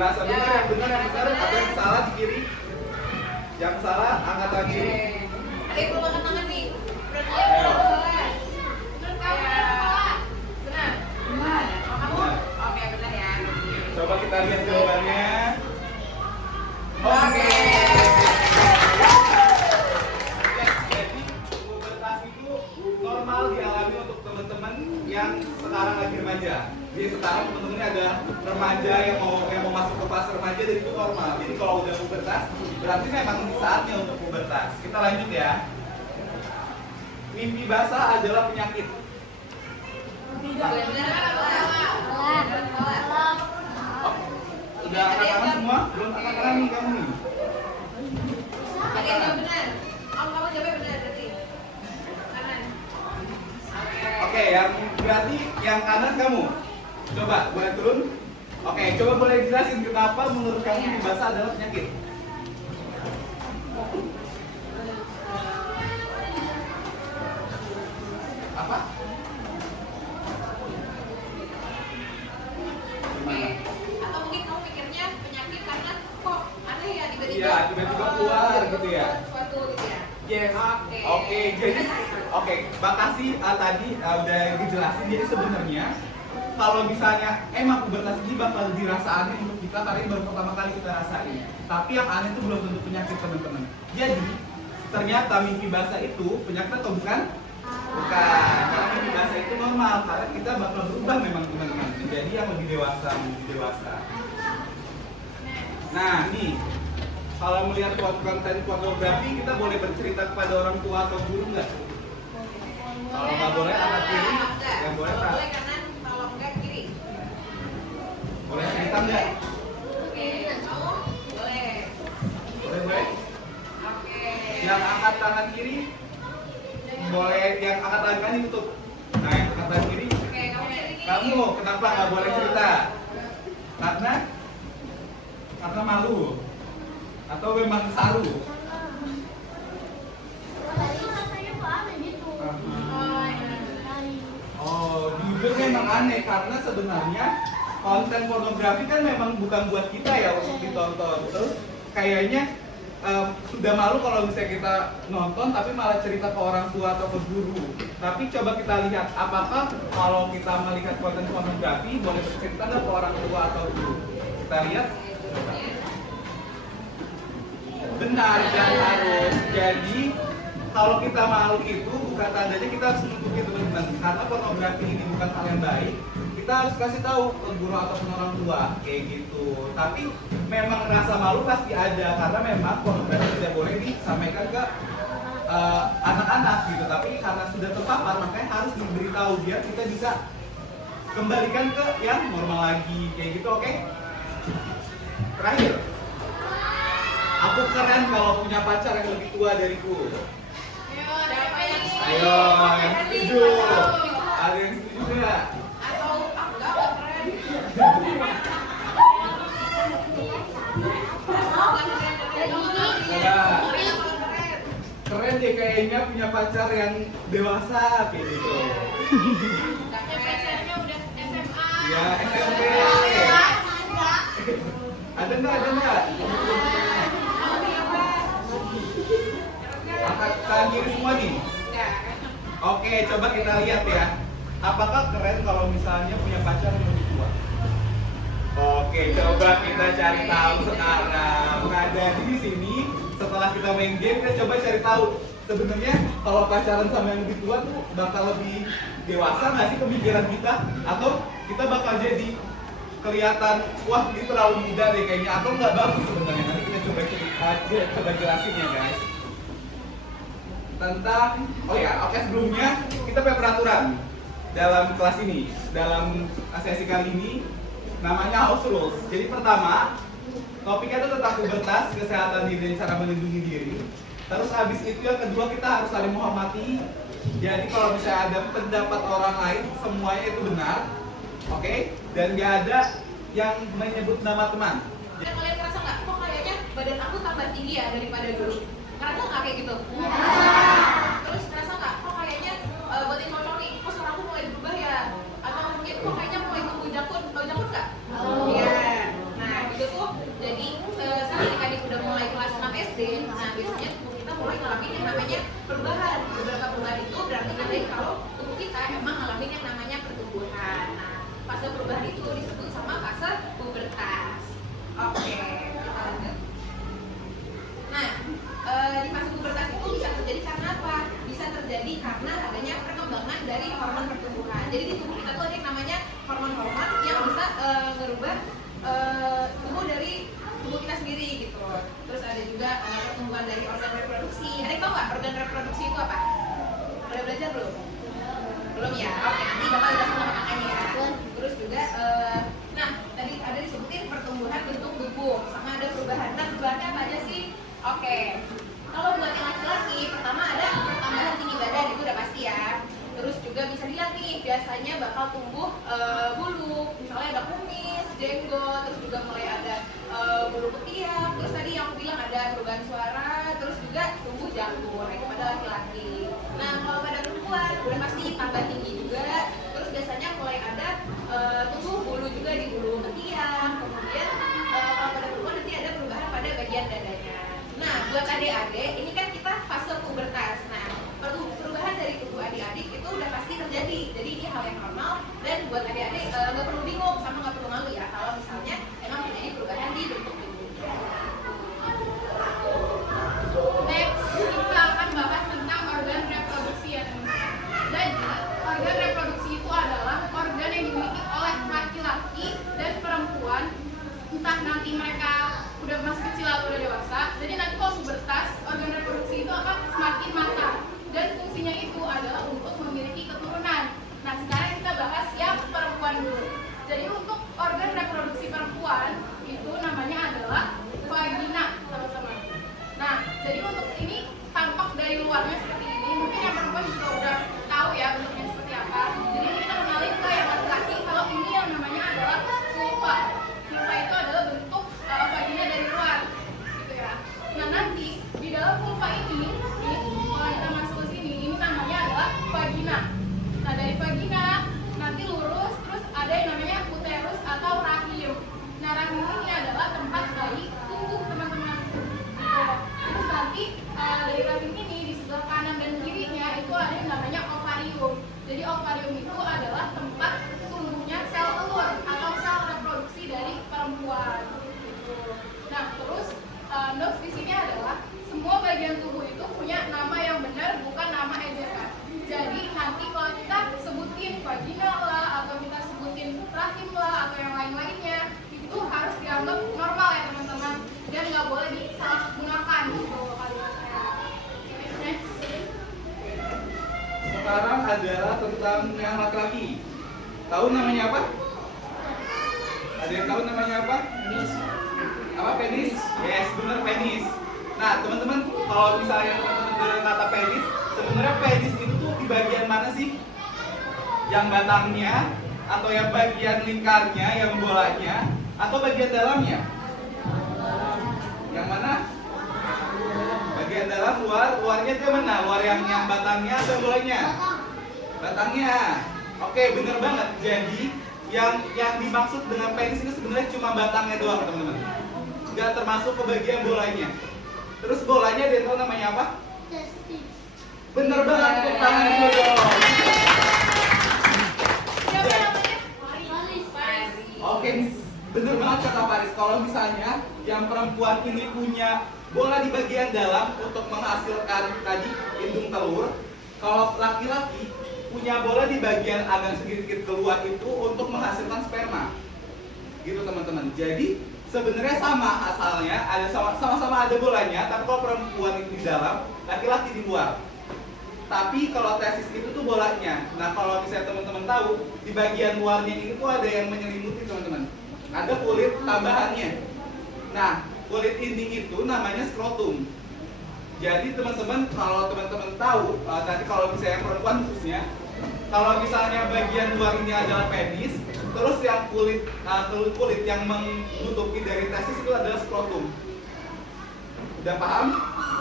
dirasa benar, yang benar, atau yang salah di kiri. Yang salah angkat tangan kiri. Ada yang belum angkat tangan nih. Berarti yang benar salah. Menurut kamu salah? Benar. Benar. Oh, kamu? Oke, benar ya. Coba kita lihat jawabannya. Oke. Jadi pubertas itu normal dialami untuk teman-teman yang sekarang lagi remaja. Jadi sekarang teman-teman ada remaja yang mau masuk ke fase remaja, jadi itu normal. Jadi kalau udah pubertas, berarti memang saatnya untuk pubertas. Kita lanjut ya. Mimpi basah adalah penyakit. Udah angkat tangan semua? Belum angkat tangan nih kamu nih. Ada yang jawab benar. Om, kamu jawabnya benar berarti. Kanan. Oke, yang berarti yang kanan kamu. Coba boleh turun. Oke, coba boleh jelasin kenapa menurut kamu mimpi basah adalah penyakit? Apa? Oke. Atau mungkin kamu pikirnya penyakit karena kok aneh ya tiba-tiba. Iya, tiba-tiba keluar gitu ya. Suatu gitu ya. Yes. Oke. Oke, jadi makasih tadi udah dijelasin. Jadi sebenarnya kalau misalnya emang pubertas ini bakal dirasa aneh untuk kita karena ini baru pertama kali kita rasain. Tapi yang aneh itu belum tentu penyakit, teman-teman. Jadi ternyata mimpi basah itu penyakit atau bukan? Bukan. Karena mimpi basah itu normal karena kita bakal berubah memang, teman-teman, menjadi yang lebih dewasa. Nah, nih kalau melihat konten pornografi, kita boleh bercerita kepada orang tua atau guru nggak? Kalau nggak boleh angkat kiri, yang boleh Kalau tak? boleh kanan, kalau enggak kiri. Boleh cerita nggak? Oke, kamu boleh. Boleh. Oke. Yang angkat tangan kiri, boleh. Yang angkat tangan kanan ditutup. Nah, yang angkat tangan kiri, Oke, kamu kiri. kamu kenapa nggak boleh cerita? Karena malu atau memang saru? Oh, jujur memang aneh karena sebenarnya konten pornografi kan memang bukan buat kita ya untuk ditonton. Terus kayaknya sudah malu kalau misalnya kita nonton tapi malah cerita ke orang tua atau ke guru. Tapi coba kita lihat apakah kalau kita melihat konten pornografi boleh bercerita nggak ke orang tua atau guru? Kita lihat. Benar, dan harus. Jadi kalau kita malu itu bukan tandanya kita harus menutupi, teman-teman. Karena pornografi ini bukan hal yang baik. Kita harus kasih tahu ke guru ataupun orang tua kayak gitu. Tapi memang rasa malu pasti ada karena memang pornografi tidak boleh disampaikan ke anak-anak gitu. Tapi karena sudah terpapar makanya harus diberitahu biar kita bisa kembalikan ke yang normal lagi kayak gitu, oke? Terakhir. Aku keren kalau punya pacar yang lebih tua dariku. Ayo, yang setuju. Ada yang setuju nggak? Atau enggak keren. Coba. Keren deh kayaknya punya pacar yang dewasa kayak gitu. Pacarnya udah SMA. Ya, SMP. Ada nggak? Angkat tangan kiri semua nih. Oke, coba kita lihat ya. Apakah keren kalau misalnya punya pacar yang lebih tua? Oke, coba kita cari tahu sekarang. Nah, jadi di sini setelah kita main game, kita coba cari tahu sebenarnya kalau pacaran sama yang lebih tua tuh bakal lebih dewasa nggak sih pemikiran kita? Atau kita bakal jadi kelihatan wah ini terlalu muda deh kayaknya, atau nggak bagus sebenarnya? Nanti kita coba jelasin ya guys. Tentang, sebelumnya kita punya peraturan dalam kelas ini, dalam sesi kali ini namanya house rules. Jadi pertama, topiknya itu tentang pubertas, kesehatan diri dan cara melindungi diri. Terus habis itu yang kedua kita harus saling menghormati. Jadi kalau misalnya ada pendapat orang lain, semuanya itu benar, oke? Dan gak ada yang menyebut nama teman. Dan kalian ngerasa nggak? Kok kayaknya badan aku tambah tinggi ya daripada dulu? Ngerasa nggak kayak gitu? Terus ngerasa nggak? Kok kayaknya buat yang cocok nih, kok suara aku mulai berubah ya? Atau mungkin kok kayaknya mulai tumbuh jakun? Tahu jakun nggak? Iya. Nah itu tuh mulai ngalamin yang namanya perubahan. Beberapa perubahan itu berarti nanti kalau tubuh kita emang ngalamin yang namanya pertumbuhan. Nah, fase perubahan itu disebut sama fase pubertas. Oke, kita lanjut. Nah, di fase pubertas itu bisa terjadi karena apa? Bisa terjadi karena adanya perkembangan dari hormon pertumbuhan. Jadi di tubuh kita tuh ada yang namanya hormon-hormon yang bisa merubah tubuh dari tubuh kita sendiri gitu. Terus ada juga pertumbuhan dari organ reproduksi. Ada yang tahu nggak organ reproduksi itu apa? Udah belajar belum? Belum ya? Oke, nanti bakal dikasih sama kakaknya ya. Terus juga, nah tadi ada disebutin pertumbuhan bentuk tubuh sama ada perubahan. Nah perubahannya apa aja sih? Oke, kalau buat yang laki-laki, pertama ada pertambahan tinggi badan, itu udah pasti ya. Terus juga bisa dilihat nih, biasanya bakal tumbuh bulu, misalnya ada kumis, jenggot, terus juga mulai ada bulu ketiak. Terus tadi yang aku bilang ada perubahan suara, terus juga tumbuh janggut, itu pada laki-laki. Nah kalau pada perempuan, udah pasti tambah tinggi juga. Terus biasanya mulai ada tumbuh bulu juga di bulu ketiak. Kemudian kalau pada perempuan nanti ada perubahan pada bagian dadanya. Nah, buat adik-adik, ini kan kita fase pubertas. Nah, perubahan dari tubuh adik-adik itu udah pasti terjadi. Jadi ini hal yang normal dan buat adik-adik nggak perlu bingung sama nggak perlu malu ya kalau misalnya emang terjadi perubahan di bentuk tubuh. Next, kita akan bahas tentang organ reproduksi ya teman-teman. Jadi, organ reproduksi itu adalah organ yang dimiliki oleh laki-laki dan perempuan, entah nanti mereka udah masih kecil atau udah dewasa. Jadi nanti kalau pubertas, organ reproduksi itu akan semakin matang dan fungsinya itu adalah untuk memiliki keturunan. Nah sekarang kita bahas yang perempuan dulu. Jadi untuk organ reproduksi perempuan itu namanya adalah vagina, teman-teman. Nah jadi untuk ini tampak dari luarnya seperti ini. Mungkin yang perempuan juga udah tahu ya bentuknya seperti apa. Jadi ini kita kenalin ke yang laki-laki kalau ini yang namanya adalah vulva. Vulva itu adalah bentuk vagina dari luar, gitu ya. Nah nanti di dalam vulva ini kalau kita masuk ke sini, ini namanya adalah vagina. Nah dari vagina nanti lurus, terus ada yang namanya uterus atau rahim. Nah rahim ini adalah tempat bayi tumbuh, teman-teman. Gitu. Terus nanti dari rahim ini di sebelah kanan dan kirinya itu ada yang namanya ovarium. Jadi ovarium itu adalah tempat tumbuhnya sel telur atau sel reproduksi dari perempuan. Nah, terus notes di sini adalah semua bagian tubuh itu punya nama yang benar, bukan nama ejekan. Jadi nanti kalau kita sebutin vagina lah, atau kita sebutin rahim lah, atau yang lain-lainnya, itu harus dianggap normal ya teman-teman, dan nggak boleh disalahgunakan gitu kalimatnya. Next. Sekarang adalah tentang yang laki-laki. Tahu namanya apa? Ada yang tahu namanya apa? Penis. Apa penis? Yes, benar penis. Nah, teman-teman, kalau misalnya teman-teman dengar kata penis, sebenarnya penis itu tuh di bagian mana sih? Yang batangnya, atau yang bagian lingkarnya, yang bolanya, atau bagian dalamnya? Yang mana? Bagian dalam, luarnya ke mana? Luar yang batangnya atau bolanya? Batangnya. Oke, bener banget. Jadi yang dimaksud dengan penis itu sebenarnya cuma batangnya doang, teman-teman. Nggak termasuk ke bagian bolanya. Terus bolanya dia tahu namanya apa? Testis. Bener banget, tepuk tangan dulu dong. Siapa namanya? Paris. Oke, bener banget kata Paris. Kalau misalnya yang perempuan ini punya bola di bagian dalam untuk menghasilkan tadi indung telur, kalau laki-laki punya bola di bagian agak sedikit keluar itu untuk menghasilkan sperma. Gitu teman-teman. Jadi sebenarnya sama asalnya, ada sama-sama ada bolanya, tapi kalau perempuan itu di dalam, laki-laki di luar. Tapi kalau testis itu tuh bolanya. Nah kalau misalnya teman-teman tahu, di bagian luarnya ini tuh ada yang menyelimuti teman-teman. Ada kulit tambahannya. Nah kulit ini itu namanya skrotum. Jadi teman-teman, kalau teman-teman tahu, nanti kalau misalnya perempuan khususnya, kalau misalnya bagian luar ini adalah penis, terus yang kulit yang menutupi dari testis itu adalah skrotum. Udah paham?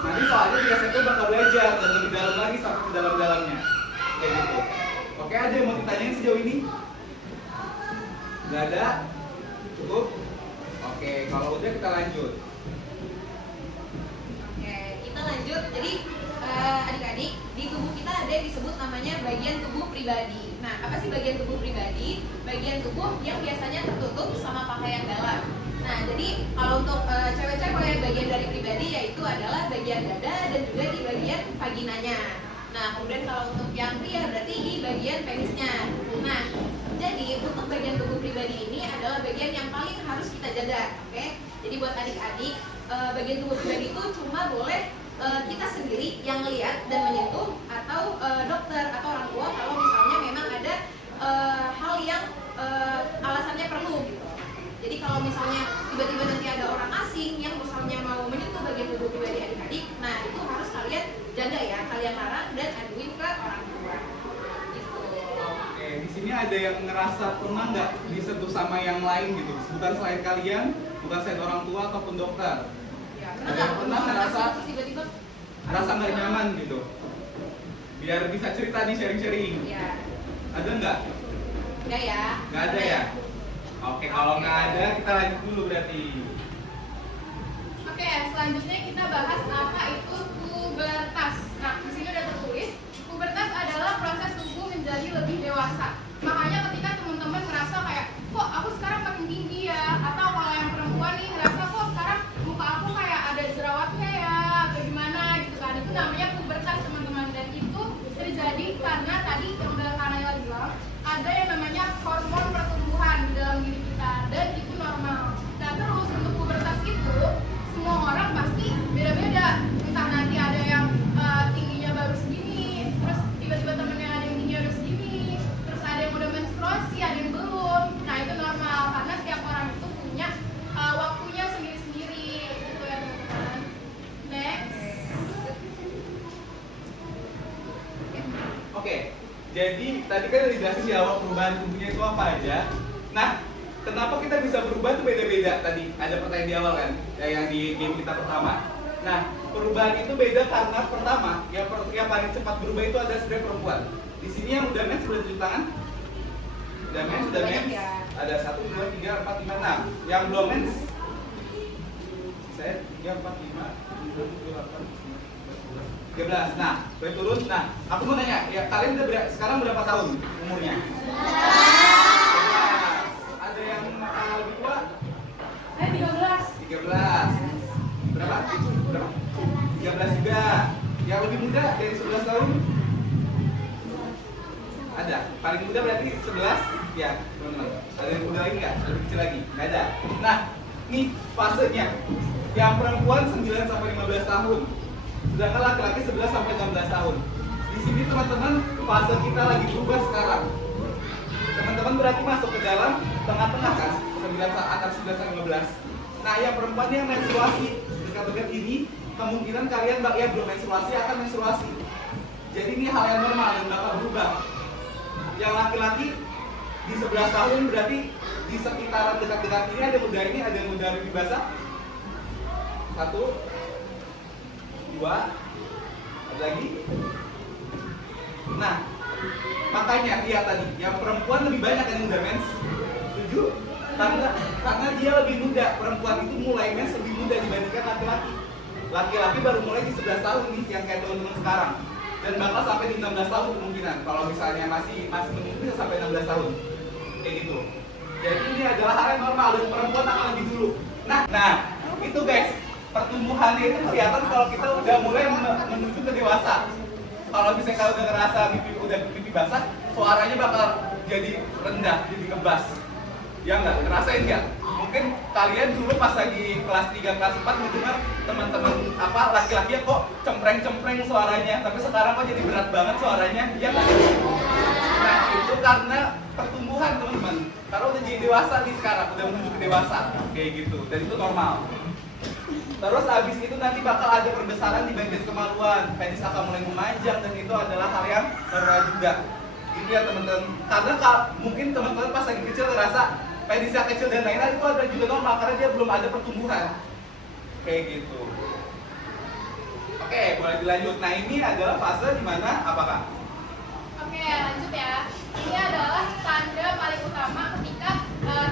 Nanti soalnya di SMP bakal belajar dan lebih dalam lagi sampai ke dalam-dalamnya. Kayak gitu. Oke, ada yang mau ditanyain sejauh ini? Gak ada? Cukup? Oke, kalau udah kita lanjut. Oke, kita lanjut lanjut. Jadi adik-adik, di tubuh kita ada yang disebut namanya bagian tubuh pribadi. Nah, apa sih bagian tubuh pribadi? Bagian tubuh yang biasanya tertutup sama pakaian dalam. Nah, jadi kalau untuk cewek-cewek bagian dari pribadi yaitu adalah bagian dada dan juga di bagian vaginanya. Nah, kemudian kalau untuk yang pria berarti di bagian penisnya. Nah, jadi untuk bagian tubuh pribadi ini adalah bagian yang paling harus kita jaga, oke? Jadi buat adik-adik, bagian tubuh pribadi itu cuma boleh kita sendiri yang lihat dan menyentuh, atau dokter atau orang tua kalau misalnya memang ada hal yang alasannya perlu gitu. Jadi kalau misalnya tiba-tiba nanti ada orang asing yang misalnya mau menyentuh bagian tubuh pribadi adik-adik, nah itu harus kalian jaga ya, kalian larang dan aduin ke orang tua. Gitu. Oke, di sini ada yang ngerasa pernah nggak disentuh sama yang lain gitu, bukan selain kalian, bukan selain orang tua ataupun dokter. Ya, Ada yang pernah ngerasa terus tiba-tiba rasa nggak nyaman gitu, biar bisa cerita nih, sharing-sharing. ya, Ada nggak? enggak ya? Nggak ada ya? Oke, kalau nggak ada kita lanjut dulu berarti. Oke, selanjutnya kita bahas apa itu pubertas. Nah, di sini udah tertulis, pubertas adalah proses tubuh menjadi lebih dewasa. Makanya ketika teman-teman ngerasa kayak, kok aku sekarang makin tinggi ya, atau kalau yang perempuan nih ngerasa kok sekarang muka aku kayak ada jerawatnya ya, atau gimana gitu kan, itu namanya pubertas teman-teman. Dan itu terjadi karena tadi yang udah Kanaya bilang, ada yang namanya hormon pertumbuhan di dalam diri kita, dan itu normal. Nah, terus untuk pubertas itu semua orang pasti beda-beda. Entah nanti ada yang tingginya baru segini, terus tiba-tiba temennya ada yang tingginya udah segini, terus ada yang udah menstruasi, ada yang belum. Nah, itu normal karena setiap orang itu punya waktunya sendiri-sendiri gitu ya teman-teman. Next. Oke, jadi tadi kan udah dijelasin di awal perubahan tubuhnya itu apa aja. Nah, kenapa kita bisa berubah tuh beda-beda tadi? Ada pertanyaan di awal kan, yang di game kita pertama. Nah, perubahan itu beda karena pertama, yang paling cepat berubah itu ada sebenarnya perempuan. Di sini yang udah mens sudah cuci tangan. Udah mens, sudah Banyak mens. ya. Ada 1, 2, 3, 4, 5, 6. Yang belum mens, saya 3, 4, 5, 6, 7, 8, 9, 13. Nah, boleh turun. Nah, aku mau nanya, ya kalian udah sekarang berapa tahun umurnya? Ada yang lebih tua? Saya 13. 13. Berapa? Berapa? 13 juga. Yang lebih muda dari 11 tahun? Ada. Paling muda berarti 11? Ya, teman-teman. Ada yang muda lagi nggak? Lebih kecil lagi? Nggak ada. Nah, nih fasenya. Yang perempuan 9 sampai 15 tahun. Sedangkan laki-laki 11 sampai 16 tahun. Di sini teman-teman, fase kita lagi berubah sekarang. Teman-teman berarti masuk ke dalam tengah-tengah kan? 9 antara 11 sampai 15. Nah, yang perempuan yang menstruasi dekat-dekat ini, kemungkinan kalian ya belum menstruasi akan menstruasi. Jadi ini hal yang normal dan bakal berubah. Yang laki-laki di 11 tahun berarti di sekitaran dekat-dekat ini ada muda ini, ada muda lebih basah. 1, 2, ada lagi. Nah, makanya lihat tadi, yang perempuan lebih banyak yang udah mens. Setuju? Karena dia lebih muda. Perempuan itu mulai mens lebih muda dibandingkan laki-laki. Laki-laki baru mulai di 11 tahun nih, yang kayak teman-teman sekarang. Dan bakal sampai di 16 tahun kemungkinan. Kalau misalnya masih menunggu bisa sampai 16 tahun. Kayak gitu. Jadi ini adalah hal yang normal dan perempuan akan lebih dulu. Nah, itu guys. Pertumbuhannya itu kelihatan kalau kita udah mulai menuju ke dewasa. Kalau misalnya kalau udah ngerasa pipi basah, suaranya bakal jadi rendah, jadi ngebas. Ya nggak? Ngerasain nggak? Mungkin kalian dulu pas lagi kelas 3, kelas 4 mendengar teman-teman laki-laki kok cempreng-cempreng suaranya, tapi sekarang kok jadi berat banget suaranya, ya nggak? Nah, itu karena pertumbuhan teman-teman. Karena udah jadi dewasa nih sekarang, udah menuju ke dewasa, kayak gitu. Dan itu normal. Terus abis itu nanti bakal ada perbesaran di bagian kemaluan, penis akan mulai memanjang dan itu adalah hal yang normal juga. Gitu ya teman-teman. Karena mungkin teman-teman pas lagi kecil ngerasa penisnya kecil dan lain-lain, itu ada juga normal karena dia belum ada pertumbuhan. Kayak gitu. Oke, boleh dilanjut. Nah, ini adalah fase dimana apakah? Oke, lanjut ya. Ini adalah tanda paling utama ketika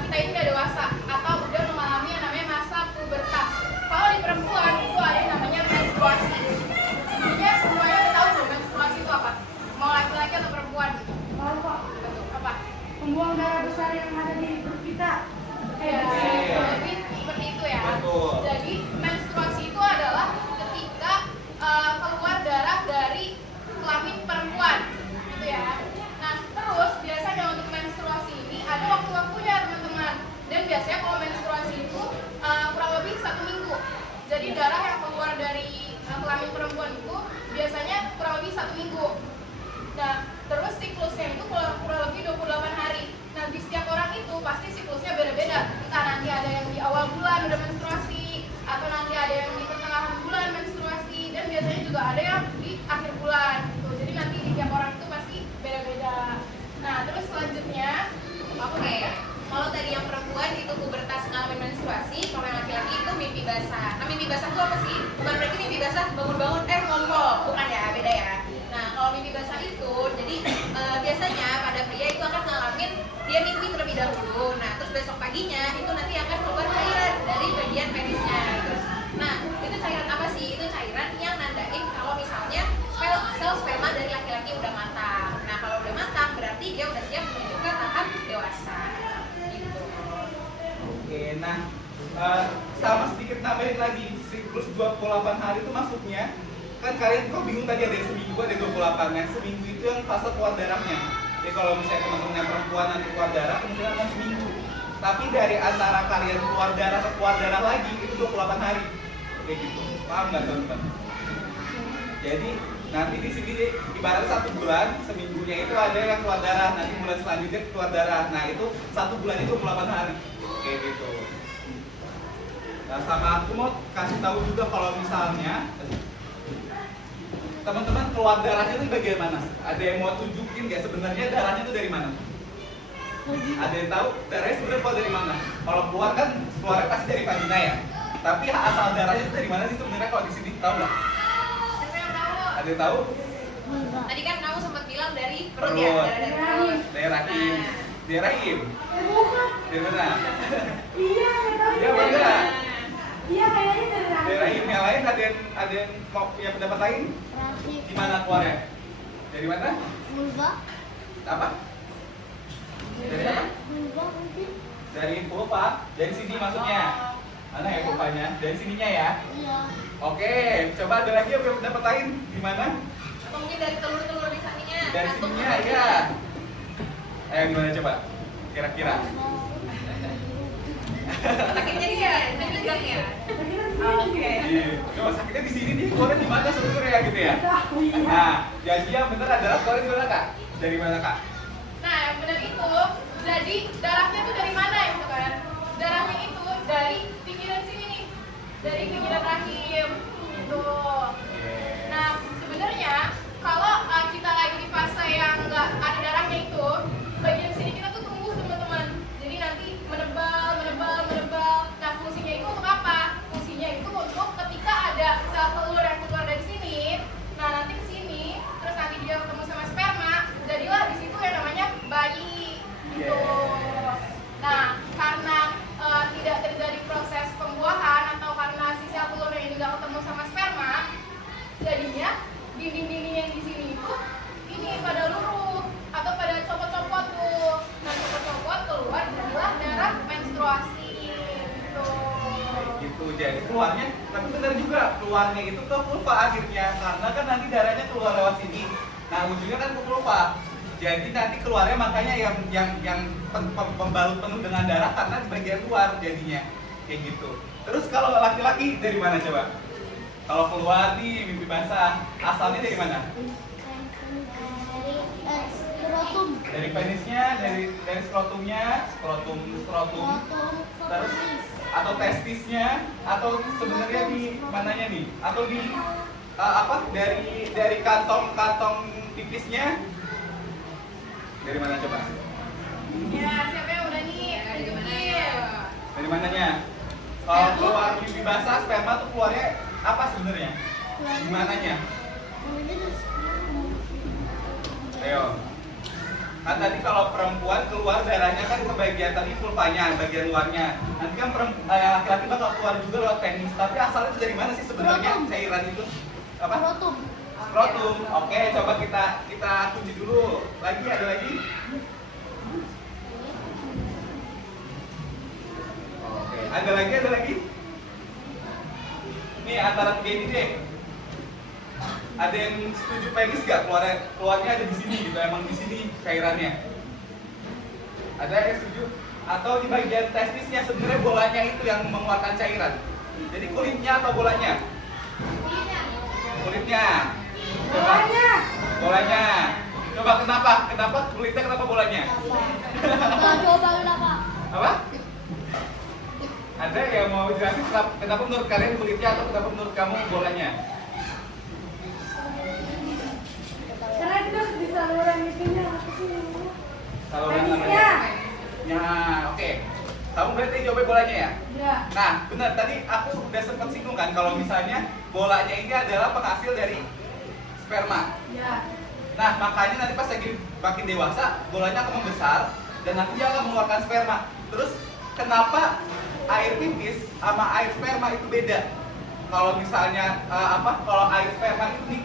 kita ini udah dewasa atau udah mengalami yang namanya masa pubertas. Kalau di perempuan itu ada yang namanya menstruasi. minggu. Nah, terus siklusnya itu kurang lebih 28 hari. Nah, di setiap orang itu pasti siklusnya beda-beda. Entah nanti ada yang di awal bulan udah menstruasi, atau nanti ada yang di pertengahan bulan menstruasi, dan biasanya juga ada yang di akhir bulan gitu. Jadi nanti di tiap orang itu pasti beda-beda. Nah, terus selanjutnya Oke, kalau tadi yang perempuan itu pubertas ngalamin menstruasi, kalau yang laki-laki itu mimpi basah. Nah, mimpi basah itu apa sih? Bukan berarti mimpi basah bangun-bangun ngompol, bukan ya, beda ya. Nah, kalau mimpi basah itu, jadi biasanya pada pria itu akan ngalamin dia mimpi terlebih dahulu. Nah, terus besok paginya itu nanti akan keluar cairan dari bagian penisnya. Terus, nah itu cairan apa sih? Itu cairan yang nandain kalau misalnya sel sperma dari laki-laki udah matang. Nah, kalau udah matang berarti dia udah siap menuju ke tahap dewasa. Gitu. Oke, nah sama sedikit nambahin lagi, siklus 28 hari itu maksudnya kan kalian kok bingung tadi ada yang seminggu ada 28. Nah, seminggu itu yang fase keluar darahnya. Jadi kalau misalnya teman-teman yang perempuan nanti keluar darah kemungkinan akan seminggu. Tapi dari antara kalian keluar darah ke keluar darah lagi itu 28 hari. Kayak gitu. Paham nggak teman-teman? Jadi nanti di sini ibaratnya 1 bulan, seminggunya itu ada yang keluar darah, nanti bulan selanjutnya keluar darah. Nah, itu 1 bulan itu 28 hari. Kayak gitu. Nah, sama aku mau kasih tahu juga kalau misalnya teman-teman keluar darahnya itu bagian mana? Ada yang mau tunjukin nggak sebenarnya darahnya itu dari mana? Ada yang tahu darahnya sebenarnya keluar dari mana? Kalau keluar kan keluarnya pasti dari vagina ya. Tapi asal darahnya itu dari mana sih sebenarnya kalau di sini tahu nggak? siapa yang tahu? Ada yang tahu? Tadi kan kamu sempat bilang dari perut ya, Perut. darah dari perut. Dari rahim. Nah. Dari rahim. Bukan. Dari mana? Iya, nggak tahu. Iya, bener. Iya, kayaknya dari Dari rahim. Yang lain ada yang mau punya pendapat lain? rahim. Di mana keluarnya? Dari mana? Vulva. Apa? Dari apa? Vulva mungkin. Dari vulva. Dari sini maksudnya. Mana ya vulvanya? Dari sininya ya. Iya. Oke, coba ada lagi yang punya pendapat lain? Di mana? Atau mungkin dari telur-telur di saninya. Dari Kantung sininya telur. ya. Gimana coba? Kira-kira? Sakitnya dia, udah bilang ya. Oke. Iya. Coba sakitnya di sini nih, keluarnya di mana sebenarnya gitu ya? Nah, jadi yang benar adalah keluarnya di mana kak? Dari mana kak? Nah, yang benar itu, jadi darahnya itu dari mana gitu kan? Darahnya itu dari pinggiran sini nih, dari pinggiran rahim gitu. Nah, sebenarnya kalau kita lagi di fase yang nggak ada darahnya itu, bagian sini kita tuh tumbuh teman-teman. Jadi nanti menebal, menebal, menebal. Nah, fungsinya itu untuk apa? Fungsinya itu untuk ketika ada sel telur yang keluar dari sini, nah nanti ke sini, terus nanti dia ketemu sama sperma, jadilah di situ yang namanya bayi gitu. Nah, karena tidak terjadi proses pembuahan atau karena si sel telurnya ini nggak ketemu sama sperma, jadinya dinding-dinding yang di sini itu ini pada luruh atau pada copot-copot tuh. Nah, copot-copot keluar jadilah darah menstruasi gitu. Gitu, jadi keluarnya, tapi benar juga keluarnya itu ke vulva akhirnya, karena kan nanti darahnya keluar lewat sini. Nah, ujungnya kan ke vulva. Jadi nanti keluarnya makanya yang pembalut penuh dengan darah karena di bagian luar jadinya kayak gitu. Terus kalau laki-laki dari mana coba? Kalau keluar nih mimpi basah, asalnya dari mana? Dari skrotum. Dari penisnya, dari skrotumnya, skrotum, terus atau testisnya, atau sebenarnya di mananya nih? Atau di apa? Dari kantong pipisnya? Dari mana coba? Ya, siapa yang udah nih? Dari mana Tunjukin. ya? Dari mananya? Kalau keluar mimpi basah, sperma tuh keluarnya apa sebenarnya? Di mananya? Ayo. Kan tadi kalau perempuan keluar darahnya kan ke bagian tadi vulvanya, bagian luarnya. Nanti kan laki-laki bakal keluar juga lewat penis. Tapi asalnya itu dari mana sih sebenarnya Skrotum. cairan itu? Apa? Skrotum. Skrotum. Oke, coba kita kunci dulu. Lagi ada lagi? Oke, ada lagi? Nih antara tiga ini deh. Ada yang setuju penis gak? Keluarnya ada di sini gitu, emang di sini cairannya. Ada yang setuju? Atau di bagian testisnya sebenarnya bolanya itu yang mengeluarkan cairan. Jadi kulitnya atau bolanya? Kulitnya. Coba. Bolanya. Coba kenapa? Kenapa kulitnya, kenapa bolanya? Coba kenapa? Apa? Ada yang mau jelasin kenapa menurut kalian kulitnya atau kenapa menurut kamu bolanya? Karena itu di saluran itunya apa sih? Saluran Penisnya. namanya. Ya, oke. Kamu berarti jawabnya bolanya ya? Ya. Nah, benar tadi aku udah sempat singgung kan kalau misalnya bolanya ini adalah penghasil dari sperma. Ya. Nah, makanya nanti pas lagi makin dewasa, bolanya akan membesar dan nanti dia akan mengeluarkan sperma. Terus kenapa air pipis sama air sperma itu beda? Kalau misalnya kalau air sperma itu nih,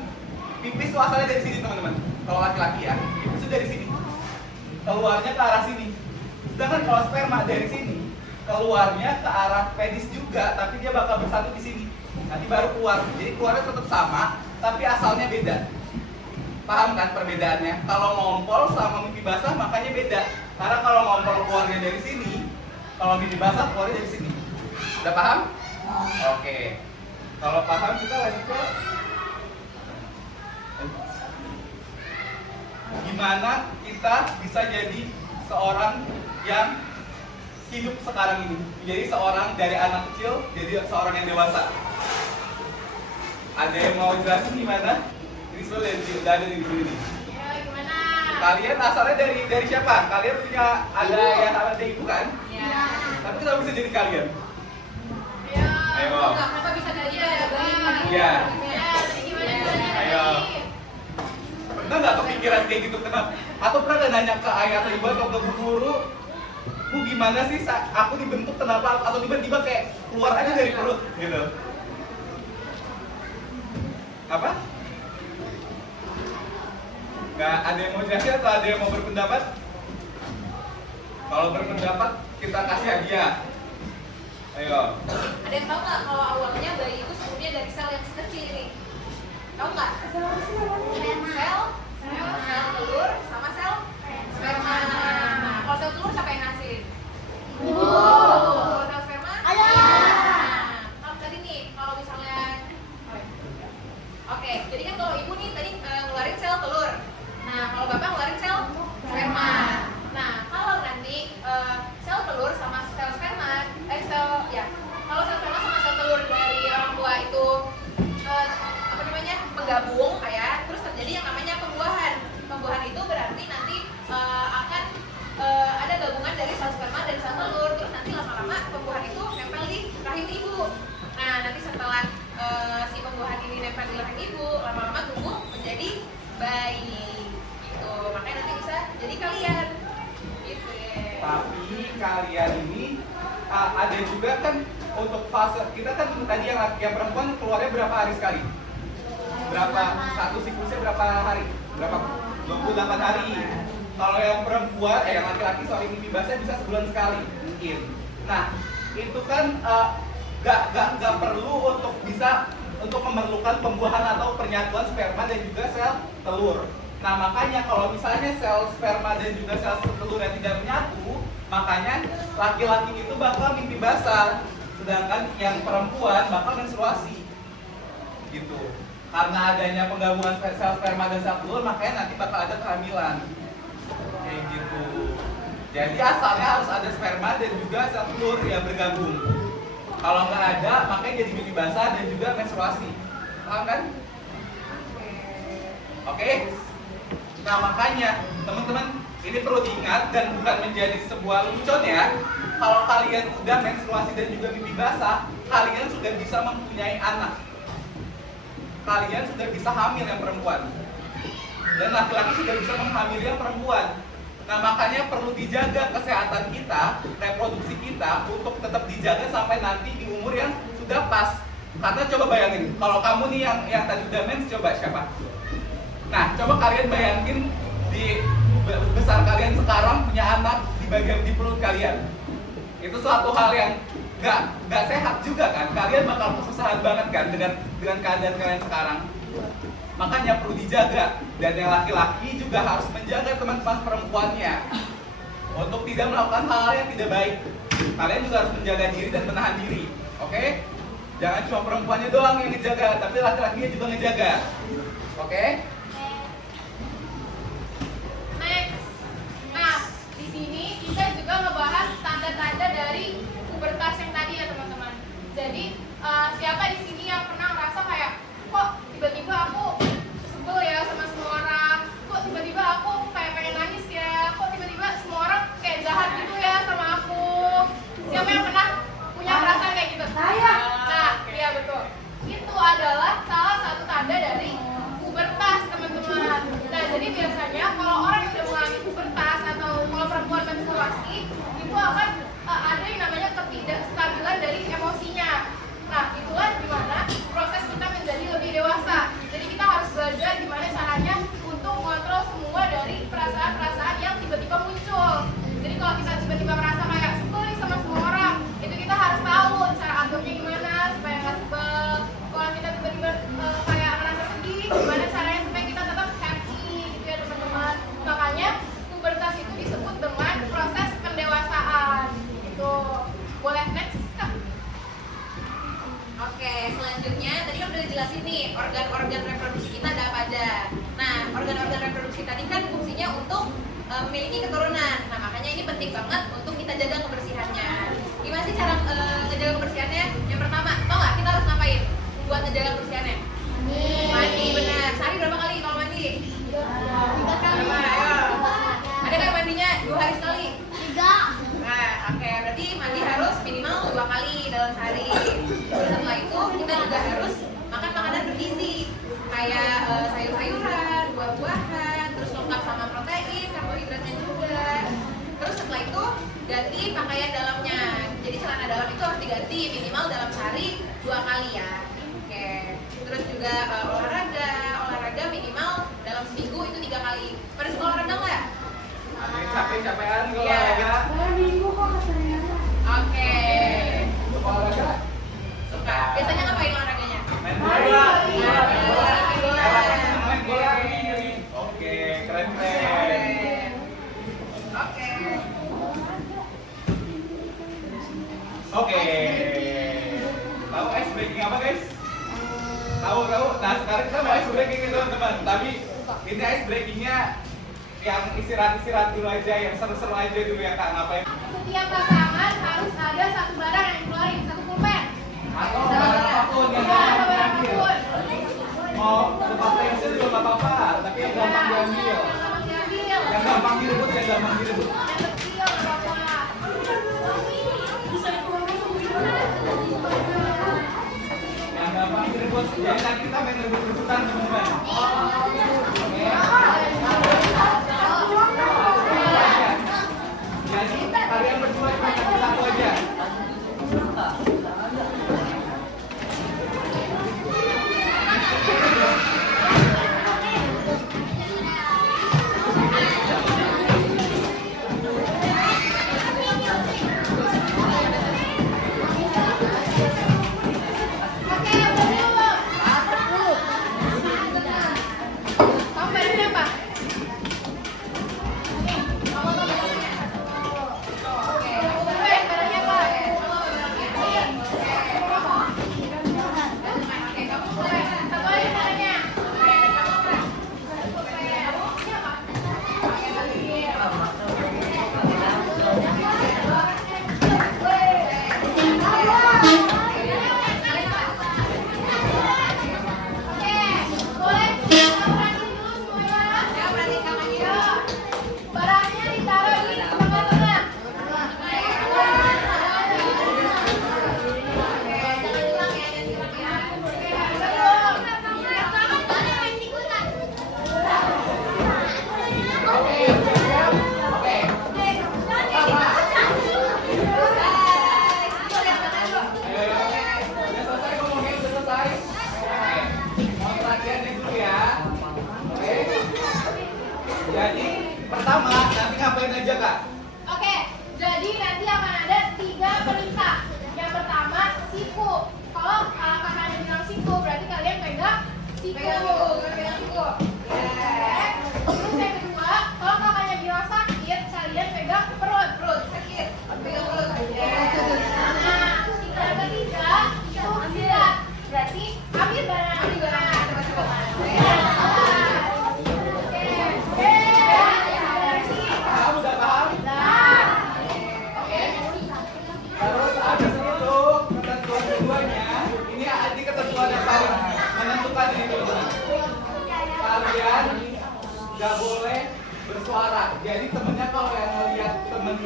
pipis itu asalnya dari sini teman-teman. Kalau laki-laki ya, pipis itu dari sini. Keluarnya ke arah sini. Sedangkan kalau sperma dari sini, keluarnya ke arah penis juga, tapi dia bakal bersatu di sini. Nanti baru keluar. Jadi keluarnya tetap sama, tapi asalnya beda. Paham kan perbedaannya? Kalau ngompol sama mimpi basah makanya beda. Karena kalau ngompol keluarnya dari sini, kalau mimpi basah keluarnya dari sini. Udah paham? Oke. Kalau paham kita lanjut ke gimana kita bisa jadi seorang yang hidup sekarang ini. Jadi seorang dari anak kecil jadi seorang yang dewasa. Ada yang mau jelasin gimana? Ini sudah ada di sini nih. Ya, gimana? Kalian asalnya dari siapa? Kalian punya ada yang ada ibu kan? Ya. Tapi kenapa bisa jadi kalian? Ya. Ayo. Enggak, kenapa bisa dari ada bayi? Iya. Ya, tadi gimana gimana? Ayo. Pernah nggak kepikiran kayak gitu kenapa? Atau pernah nggak nanya ke ayah atau ibu atau ke guru, Bu gimana sih aku dibentuk kenapa? Atau tiba-tiba kayak keluar aja dari perut gitu? Apa? Nggak ada yang mau jelasin atau ada yang mau berpendapat? Kalau berpendapat kita kasih hadiah. Ayo. Ada yang tahu nggak kalau awalnya bayi itu sebenarnya dari sel yang sekecil ini? Tahu nggak? Sel telur sama sel sperma. Nah, kalau sel telur siapa yang ngasih? Ibu. Kalau sel sperma? Ayah. Nah, kalau tadi nih, kalau misalnya, oke, jadi kan kalau ibu nih tadi ngeluarin sel telur. Nah, kalau bapak ngeluarin sel sperma. Nah, kalau nanti sel telur sama sel sperma, kalau sel sperma sama sel telur dari orang tua itu menggabung kayak, terus terjadi yang namanya pembuahan. Pembuahan itu berarti nanti akan ada gabungan dari sel sperma dan sel telur, terus nanti lama-lama pembuahan itu nempel di rahim ibu. Nah, nanti setelah si pembuahan ini nempel di rahim ibu, lama-lama tumbuh menjadi bayi. Gitu. Makanya nanti bisa jadi kalian. Gitu ya. Tapi kalian ini ada juga kan untuk fase kita kan tadi yang perempuan keluarnya berapa hari sekali? Berapa satu siklusnya berapa hari? Berapa? 28 hari. Kalau yang perempuan, yang laki-laki sorry mimpi basah bisa sebulan sekali mungkin. Nah itu kan nggak perlu untuk memerlukan pembuahan atau penyatuan sperma dan juga sel telur. Nah makanya kalau misalnya sel sperma dan juga sel telur yang tidak menyatu, makanya laki-laki itu bakal mimpi basah, sedangkan yang perempuan bakal menstruasi. Gitu. Karena adanya penggabungan sel sperma dan sel telur, makanya nanti bakal ada kehamilan. Kayak gitu. Jadi asalnya harus ada sperma dan juga sel telur yang bergabung. Kalau nggak ada, makanya jadi mimpi basah dan juga menstruasi. Paham kan? Oke? Nah makanya teman-teman ini perlu diingat dan bukan menjadi sebuah lelucon ya. Kalau kalian udah menstruasi dan juga mimpi basah, kalian sudah bisa mempunyai anak. Kalian sudah bisa hamil yang perempuan. Dan laki-laki sudah bisa menghamili yang perempuan. Nah makanya perlu dijaga kesehatan kita, reproduksi kita untuk tetap dijaga sampai nanti di umur yang sudah pas. Karena coba bayangin, kalau kamu nih yang tadi udah mens, coba siapa? Nah coba kalian bayangin di besar kalian sekarang punya anak di bagian di perut kalian. Itu suatu hal yang nggak sehat juga kan? Kalian bakal kesusahan banget kan dengan keadaan kalian sekarang. Makanya perlu dijaga, dan yang laki-laki juga harus menjaga teman-teman perempuannya untuk tidak melakukan hal yang tidak baik. Kalian juga harus menjaga diri dan menahan diri, oke? Jangan cuma perempuannya doang yang ngejaga, tapi laki-lakinya juga ngejaga. Oke? Next. Nah, di sini kita juga ngebahas tanda-tanda dari pubertas yang tadi ya teman-teman. Jadi siapa di sini yang pernah ngerasa kayak kok tiba-tiba aku sebel ya sama semua orang, kok tiba-tiba aku kayak pengen nangis ya, kok tiba-tiba semua orang kayak jahat gitu ya sama aku. Siapa yang pernah punya perasaan kayak gitu? Saya. Nah, iya betul. Itu adalah salah satu tanda dari pubertas teman-teman. Nah, jadi biasanya kalau orang yang udah mengalami pubertas atau kalau perempuan menstruasi itu akan ada yang namanya ketidakstabilan dari emosinya. Nah, itulah dimana proses kita menjadi lebih dewasa. Jadi kita harus belajar gimana caranya untuk mengontrol semua dari perasaan-perasaan yang tiba-tiba muncul. Jadi kalau kita tiba-tiba merasa kayak sebel nih sama semua orang, itu kita harus tahu cara aturnya gimana supaya nggak sebel. Kalau kita tiba-tiba kayak merasa sedih, gimana caranya supaya kita tetap happy gitu ya teman-teman. Makanya pubertas itu disebut dengan proses pendewasaan. Itu boleh next Kak? Oke, selanjutnya tadi kan udah dijelasin nih organ-organ reproduksi kita ada apa aja. Nah, organ-organ reproduksi tadi kan fungsinya untuk memiliki keturunan. Nah, makanya ini penting banget untuk kita jaga kebersihannya. Gimana sih cara ngejaga kebersihannya? Yang pertama, tau nggak kita harus ngapain buat ngejaga kebersihannya? Mandi, benar. Sehari berapa kali kalau mandi? 3 kali. Ayo. Ada nggak mandinya 2 hari sekali? 3. Nah, oke, berarti mandi harus minimal 2 kali dalam sehari. Terus setelah itu kita juga harus makan makanan bergizi kayak sayur-sayuran, buah-buahan, terus lengkap sama protein, karbohidratnya juga. Terus setelah itu ganti pakaian dalamnya. Jadi celana dalam itu harus diganti minimal dalam sehari 2 kali ya. Oke. Terus juga olahraga minimal dalam seminggu itu 3 kali. Pada suka olahraga nggak? Capek-capekan kalau Iya. olahraga. Minggu kok keseringan. Oke. Suka olahraga? Suka. Biasanya ngapain olahraganya? Main bola. Main bola. Main bola. Oke, keren. Oke. Oke. Tahu ice breaking apa guys? Tahu. Nah sekarang kita mau ice breaking nih teman-teman. Tapi ini ice breakingnya yang istirahat dulu aja, yang seru-seru aja dulu ya Kak. Ngapain? Setiap pasangan harus ada satu barang yang dikeluarin, satu pulpen. Atau barang apapun yang Ya, gampang ada barang diambil. apapun. Mau tempat pensil juga nggak apa-apa, tapi yang gampang diambil. Yang gampang diambil. Yang gampang direbut. Yang kecil nggak apa-apa. Yang gampang direbut. Jadi nanti kita main rebut-rebutan teman-teman. Jadi kalian berdua cuma kasih satu aja. Oke, udah belum? Kamu badannya apa? Oke, kamu badannya apa? Oke, kamu boleh. Satu lagi badannya. Oke, boleh kita perhatiin dulu semuanya. Ya, perhatikan lagi. Barangnya ditaruh di tengah-tengah. Udah selesai ngomongnya, udah selesai. Mau perhatiannya dulu ya. Oke. Jadi pertama nanti ngapain aja Kak? Oke, jadi nanti akan ada 3 perintah. Yang pertama, siku. Kalau kakaknya bilang siku, berarti kalian pegang siku. Pegang siku. Terus yang kedua, kalau kakaknya bilang sakit, kalian pegang perut. Sakit. Pegang perut. Nah, yang ketiga, itu jilat. Berarti ambil barang. Coba. perhatikan ini teman-teman. Kalian nggak boleh bersuara. Jadi temennya kalau yang melihat temen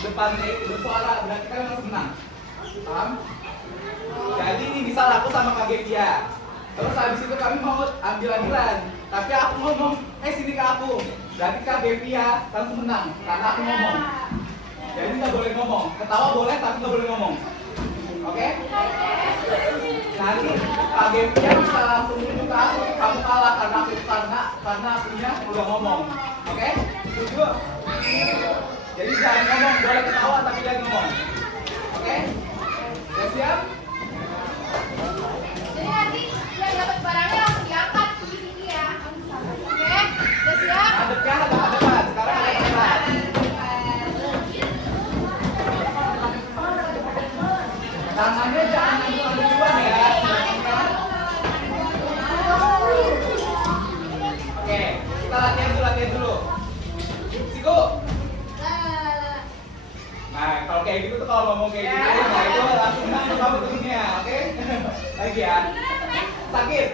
depannya itu bersuara berarti kalian harus menang. Paham? Jadi ini misal aku sama Kak Gevia. Terus habis itu kami mau ambil-ambilan. Tapi aku ngomong, sini ke aku. Berarti Kak Gevia langsung menang karena aku ngomong. Jadi nggak boleh ngomong. Ketawa boleh tapi nggak boleh ngomong. Oke? Nanti Kak Gevia bisa langsung tunjuk ke aku, kamu kalah karena akunya udah ngomong. Oke? Setuju? Jadi jangan ngomong, boleh ketawa tapi jangan ngomong. Oke? Udah siap? Jadi nanti yang dapat barangnya langsung diangkat tinggi-tinggi ya. Oke, udah siap? Adepnya ada. Sekarang ada depan. Tangannya jangan ambil duluan ya. Oke, kita latihan dulu. Siku. Nah, kalau kayak gitu tuh kalau ngomong kayak gitu, nah itu langsung nangkep kamu temennya, oke? Lagi ya. Sakit.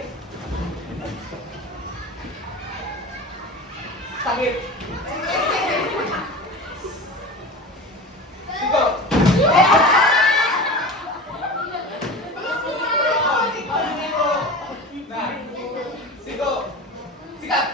Sakit. Siku. Nah, siku. Sikat.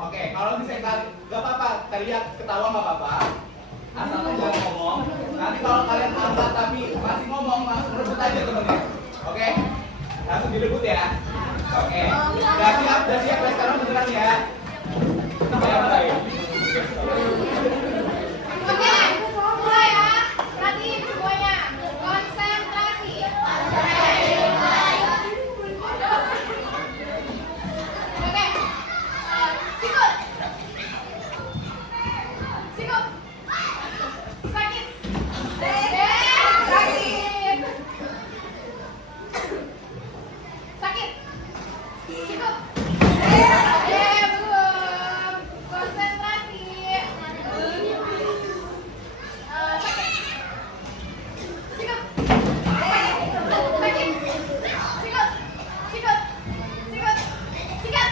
Oke, kalau misalnya nggak apa-apa, teriak ketawa nggak apa-apa, asalkan jangan ngomong. Nanti kalau kalian angkat tapi masih ngomong, langsung rebut aja temennya. Oke, langsung direbut ya. Oke, udah siap ya sekarang beneran ya. Baik. Oke, mulai ya. Perhatiin semuanya. Konsentrasi. Oke. Sikut. Sikut. Sakit. Sakit. Sakit. Sikut. Belum. Konsentrasi. Sakit. Sikut. Sakit. Sikut. Sikut. Sikut. Sikat.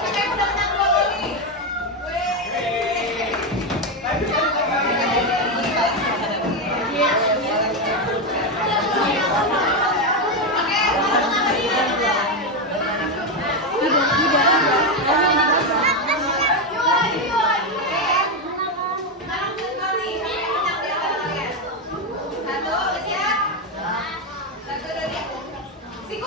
Oke, udah menang 2 kali. Siku.